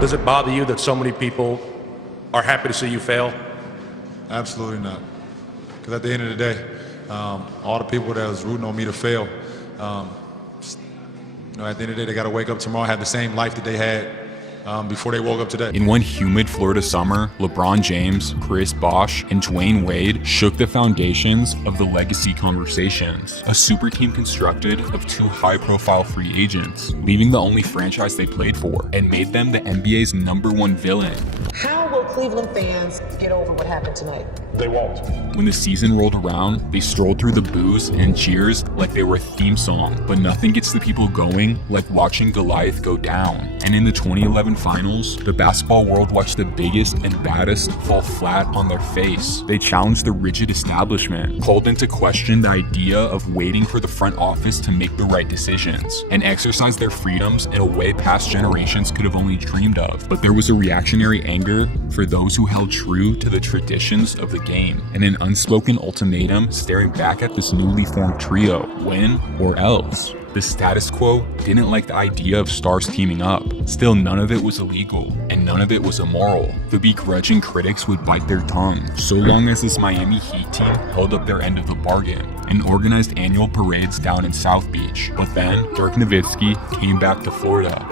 Does it bother you that so many people are happy to see you fail? Absolutely not. Because at the end of the day, all the people that was rooting on me to fail, at the end of the day, they got to wake up tomorrow and have the same life that they had before they woke up today. In one humid Florida summer, LeBron James, Chris Bosh, and Dwyane Wade shook the foundations of the legacy conversations, a super team constructed of two high-profile free agents, leaving the only franchise they played for, and made them the NBA's #1 villain. How will Cleveland fans get over what happened tonight? They won't. When the season rolled around, they strolled through the boos and cheers like they were a theme song, but nothing gets the people going like watching Goliath go down. And in the 2011 finals, the basketball world watched the biggest and baddest fall flat on their face. They challenged the rigid establishment, called into question the idea of waiting for the front office to make the right decisions, and exercised their freedoms in a way past generations could have only dreamed of. But there was a reactionary anger for those who held true to the traditions of the game, and an unspoken ultimatum staring back at this newly formed trio: win or else. The status quo didn't like the idea of stars teaming up. Still, none of it was illegal, and none of it was immoral. The begrudging critics would bite their tongue, so long as this Miami Heat team held up their end of the bargain and organized annual parades down in South Beach. But then, Dirk Nowitzki came back to Florida.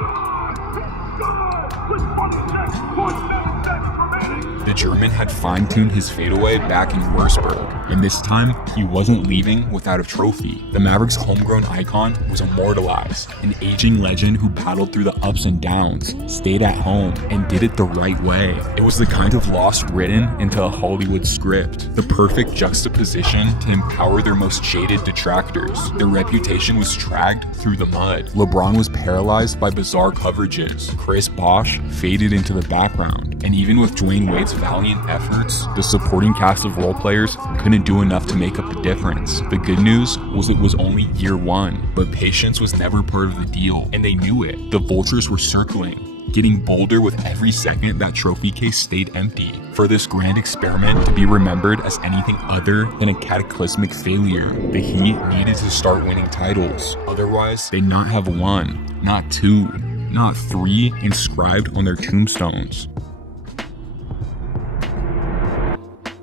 The German had fine-tuned his fadeaway back in Westbrook, and this time, he wasn't leaving without a trophy. The Mavericks' homegrown icon was immortalized, an aging legend who battled through the ups and downs, stayed at home, and did it the right way. It was the kind of loss written into a Hollywood script, the perfect juxtaposition to empower their most jaded detractors. Their reputation was dragged through the mud. LeBron was paralyzed by bizarre coverages. Chris Bosh faded into the background, and even with Dwyane Wade's valiant efforts, the supporting cast of role players couldn't do enough to make up the difference. The good news was it was only year one, but patience was never part of the deal, and they knew it. The vultures were circling, getting bolder with every second that trophy case stayed empty. For this grand experiment to be remembered as anything other than a cataclysmic failure, the Heat needed to start winning titles. Otherwise, they'd not have one, not two, not three inscribed on their tombstones.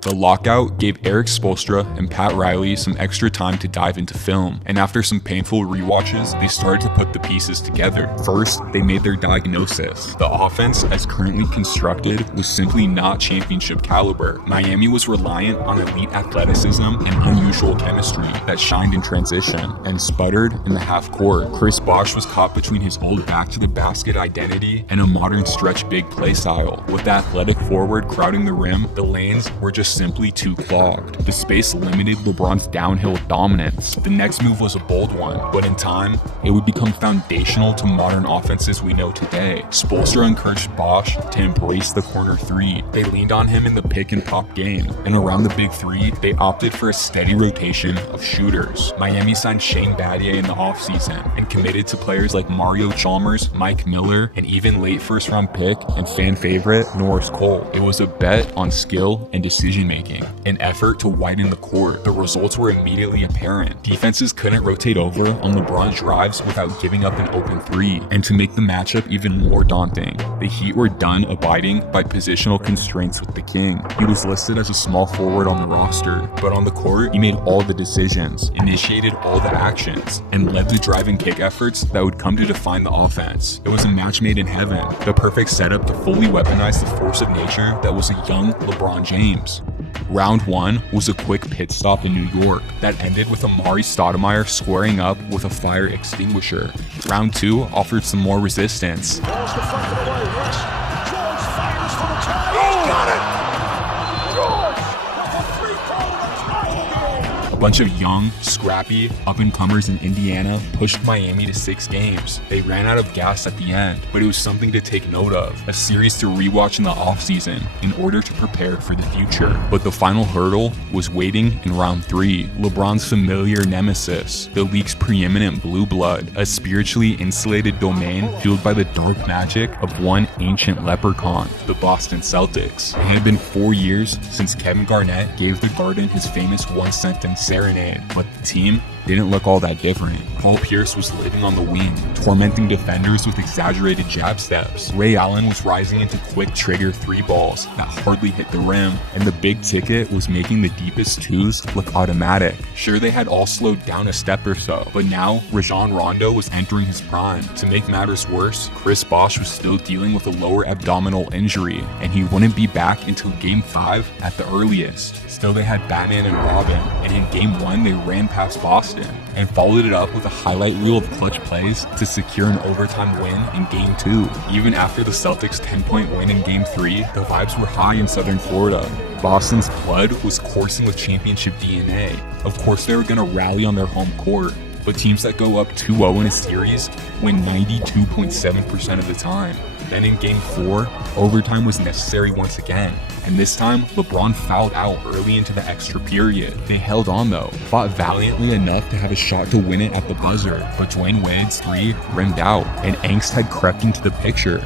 The lockout gave Erik Spoelstra and Pat Riley some extra time to dive into film, and after some painful rewatches, they started to put the pieces together. First, they made their diagnosis. The offense, as currently constructed, was simply not championship caliber. Miami was reliant on elite athleticism and unusual chemistry that shined in transition and sputtered in the half court. Chris Bosh was caught between his old back-to-the-basket identity and a modern stretch big play style. With the athletic forward crowding the rim, the lanes were just simply too clogged. The space limited LeBron's downhill dominance. The next move was a bold one, but in time, it would become foundational to modern offenses we know today. Spoelstra encouraged Bosh to embrace the corner three. They leaned on him in the pick and pop game, and around the big three, they opted for a steady rotation of shooters. Miami signed Shane Battier in the offseason and committed to players like Mario Chalmers, Mike Miller, and even late first-round pick and fan favorite Norris Cole. It was a bet on skill and decision making, an effort to widen the court. The results were immediately apparent. Defenses couldn't rotate over on LeBron's drives without giving up an open three, and to make the matchup even more daunting, the Heat were done abiding by positional constraints with the King. He was listed as a small forward on the roster, but on the court, he made all the decisions, initiated all the actions, and led the drive and kick efforts that would come to define the offense. It was a match made in heaven, the perfect setup to fully weaponize the force of nature that was a young LeBron James. Round one was a quick pit stop in New York that ended with Amari Stoudemire squaring up with a fire extinguisher. Round two offered some more resistance. A bunch of young, scrappy, up-and-comers in Indiana pushed Miami to 6 games. They ran out of gas at the end, but it was something to take note of, a series to rewatch in the offseason in order to prepare for the future. But the final hurdle was waiting in round 3. LeBron's familiar nemesis, the league's preeminent blue blood, a spiritually insulated domain fueled by the dark magic of one ancient leprechaun, the Boston Celtics. It had been 4 years since Kevin Garnett gave the Garden his famous one-sentence serenade, but the team didn't look all that different. Paul Pierce was living on the wing, tormenting defenders with exaggerated jab steps. Ray Allen was rising into quick trigger 3 balls that hardly hit the rim, and the big ticket was making the deepest 2s look automatic. Sure, they had all slowed down a step or so, but now Rajon Rondo was entering his prime. To make matters worse, Chris Bosh was still dealing with a lower abdominal injury, and he wouldn't be back until Game 5 at the earliest. Still, they had Batman and Robin, and in Game 1 they ran past Boston and followed it up with a highlight reel of clutch plays to secure an overtime win in Game 2. Even after the Celtics' 10-point win in Game 3, the vibes were high in Southern Florida. Boston's blood was coursing with championship DNA. Of course, they were going to rally on their home court, but teams that go up 2-0 in a series win 92.7% of the time. Then in Game 4, overtime was necessary once again, and this time, LeBron fouled out early into the extra period. They held on though, fought valiantly enough to have a shot to win it at the buzzer, but Dwyane Wade's 3 rimmed out, and angst had crept into the picture.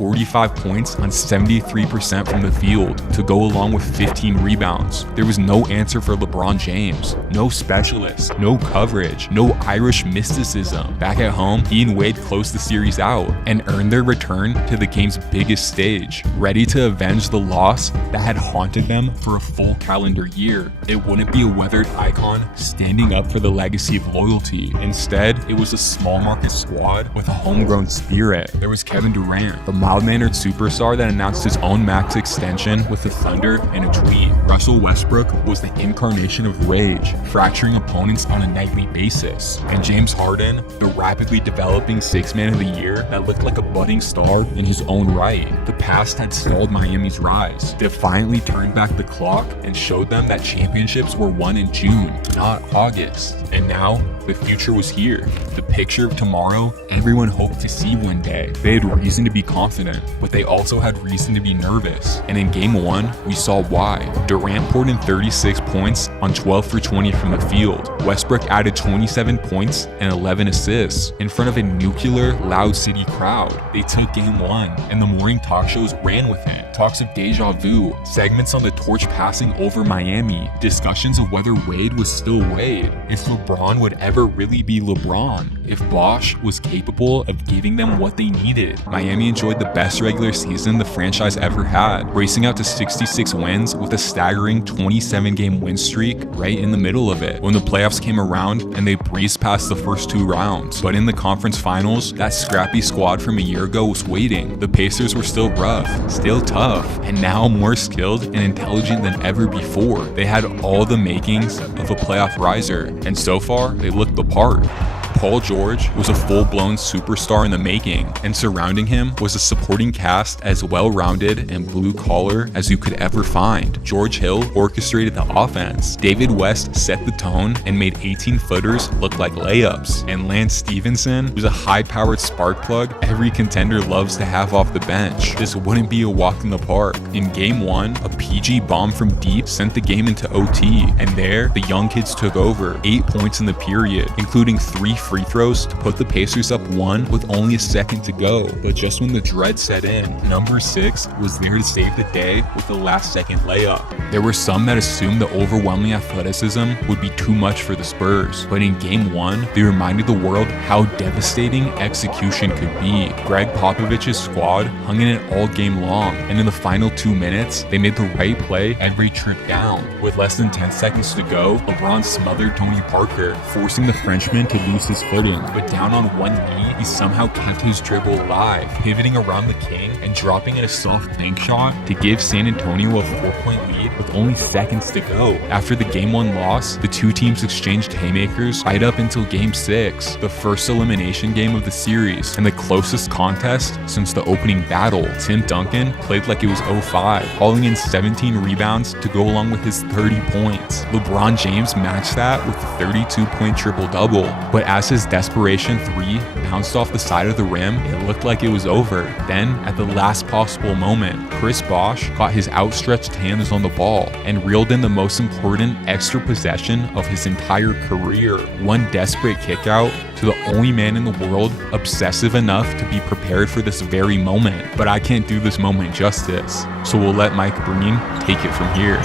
45 points on 73% from the field to go along with 15 rebounds. There was no answer for LeBron James. No specialists, no coverage, no Irish mysticism. Back at home, he and Wade closed the series out and earned their return to the game's biggest stage, ready to avenge the loss that had haunted them for a full calendar year. It wouldn't be a weathered icon standing up for the legacy of loyalty. Instead, it was a small market squad with a homegrown spirit. There was Kevin Durant, the mild-mannered superstar that announced his own max extension with the Thunder and a tweet. Russell Westbrook was the incarnation of rage, fracturing opponents on a nightly basis. And James Harden, the rapidly developing sixth man of the year that looked like a budding star in his own right. The past had stalled Miami's rise, defiantly turned back the clock and showed them that championships were won in June, not August. And now, the future was here. The picture of tomorrow everyone hoped to see one day. They had reason to be confident, but they also had reason to be nervous. And in Game 1, we saw why. Durant poured in 36 points on 12 for 20 from the field. Westbrook added 27 points and 11 assists in front of a nuclear, loud city crowd. They took Game 1, and the morning talk shows ran with it. Talks of deja vu, segments on the torch passing over Miami, discussions of whether Wade was still Wade, if LeBron would ever really be LeBron, if Bosh was capable of giving them what they needed. Miami enjoyed the best regular season the franchise ever had, racing out to 66 wins with a staggering 27-game win streak right in the middle of it when the playoffs came around and they breezed past the first 2 rounds. But in the conference finals, that scrappy squad from a year ago was waiting. The Pacers were still rough, still tough, and now more skilled and intelligent than ever before. They had all the makings of a playoff riser, and so far, they looked the part. Paul George was a full-blown superstar in the making, and surrounding him was a supporting cast as well-rounded and blue-collar as you could ever find. George Hill orchestrated the offense. David West set the tone and made 18-footers look like layups. And Lance Stevenson was a high-powered spark plug every contender loves to have off the bench. This wouldn't be a walk in the park. In Game 1, a PG bomb from deep sent the game into OT, and there, the young kids took over. 8 points in the period, including 3 free throws to put the Pacers up 1 with only a second to go. But just when the dread set in, number 6 was there to save the day with the last-second layup. There were some that assumed the overwhelming athleticism would be too much for the Spurs, but in Game 1, they reminded the world how devastating execution could be. Greg Popovich's squad hung in it all game long, and in the final 2 minutes, they made the right play every trip down. With less than 10 seconds to go, LeBron smothered Tony Parker, forcing the Frenchman to lose his footing, but down on one knee, he somehow kept his dribble alive, pivoting around the king and dropping in a soft bank shot to give San Antonio a 4-point lead with only seconds to go. After the Game 1 loss, the two teams exchanged haymakers right up until Game 6, the first elimination game of the series, and the closest contest since the opening battle. Tim Duncan played like it was 0-5, hauling in 17 rebounds to go along with his 30 points. LeBron James matched that with a 32-point triple-double, but as his desperation 3 bounced off the side of the rim, it looked like it was over. Then, at the last possible moment, Chris Bosh got his outstretched hands on the ball and reeled in the most important extra possession of his entire career. One desperate kickout to the only man in the world obsessive enough to be prepared for this very moment. But I can't do this moment justice, so we'll let Mike Breen take it from here.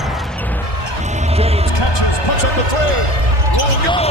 James catches, puts up the 3. Won't go.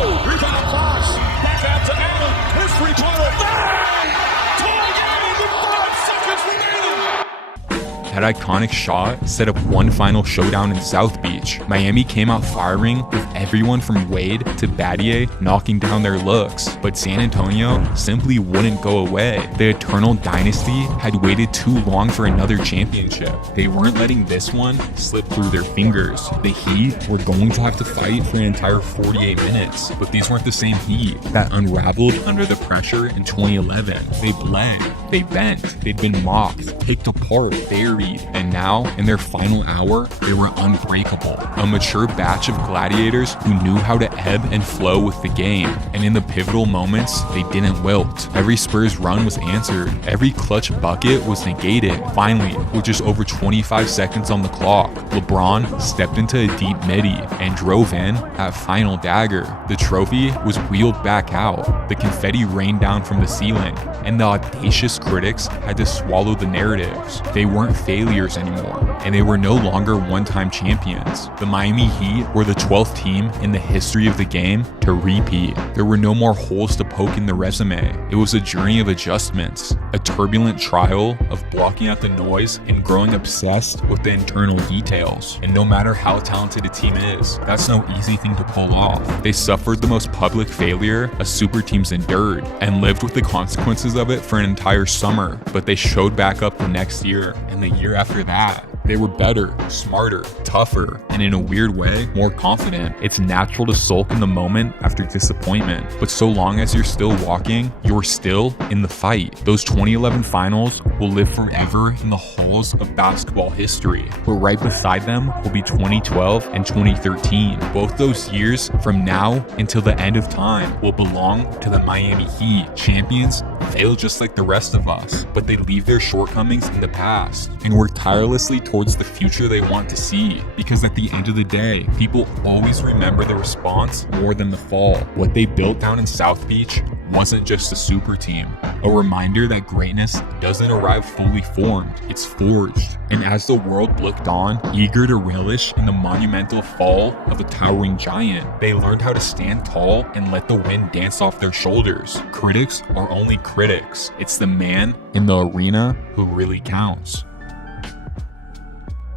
That iconic shot set up one final showdown in South Beach. Miami came out firing with everyone from Wade to Battier knocking down their looks, but San Antonio simply wouldn't go away. The eternal dynasty had waited too long for another championship. They weren't letting this one slip through their fingers. The Heat were going to have to fight for an entire 48 minutes, but these weren't the same Heat that unraveled under the pressure in 2011. They bled, they bent, they'd been mocked, picked apart, buried, and now, in their final hour, they were unbreakable. A mature batch of gladiators who knew how to ebb and flow with the game, and in the pivotal moments, they didn't wilt. Every Spurs run was answered, every clutch bucket was negated. Finally, with just over 25 seconds on the clock, LeBron stepped into a deep midi and drove in that final dagger. The trophy was wheeled back out, the confetti rained down from the ceiling, and the audacious critics had to swallow the narratives. They weren't failures anymore, and they were no longer one-time champions. The Miami Heat were the 12th team in the history of the game to repeat. There were no more holes to poke in the resume. It was a journey of adjustments, a turbulent trial of blocking out the noise and growing obsessed with the internal details. And no matter how talented a team is, that's no easy thing to pull off. They suffered the most public failure a super team's endured and lived with the consequences of it for an entire summer, but they showed back up the next year and the year after that. They were better, smarter, tougher, and in a weird way, more confident. It's natural to sulk in the moment after disappointment, but so long as you're still walking, you're still in the fight. Those 2011 finals will live forever in the halls of basketball history, but right beside them will be 2012 and 2013. Both those years from now until the end of time will belong to the Miami Heat. Champions fail just like the rest of us, but they leave their shortcomings in the past and work tirelessly towards the future they want to see, because at the end of the day, people always remember the response more than the fall. What they built down in South Beach wasn't just a super team, a reminder that greatness doesn't arrive fully formed, it's forged. And as the world looked on, eager to relish in the monumental fall of a towering giant, they learned how to stand tall and let the wind dance off their shoulders. Critics are only critics. It's the man in the arena who really counts.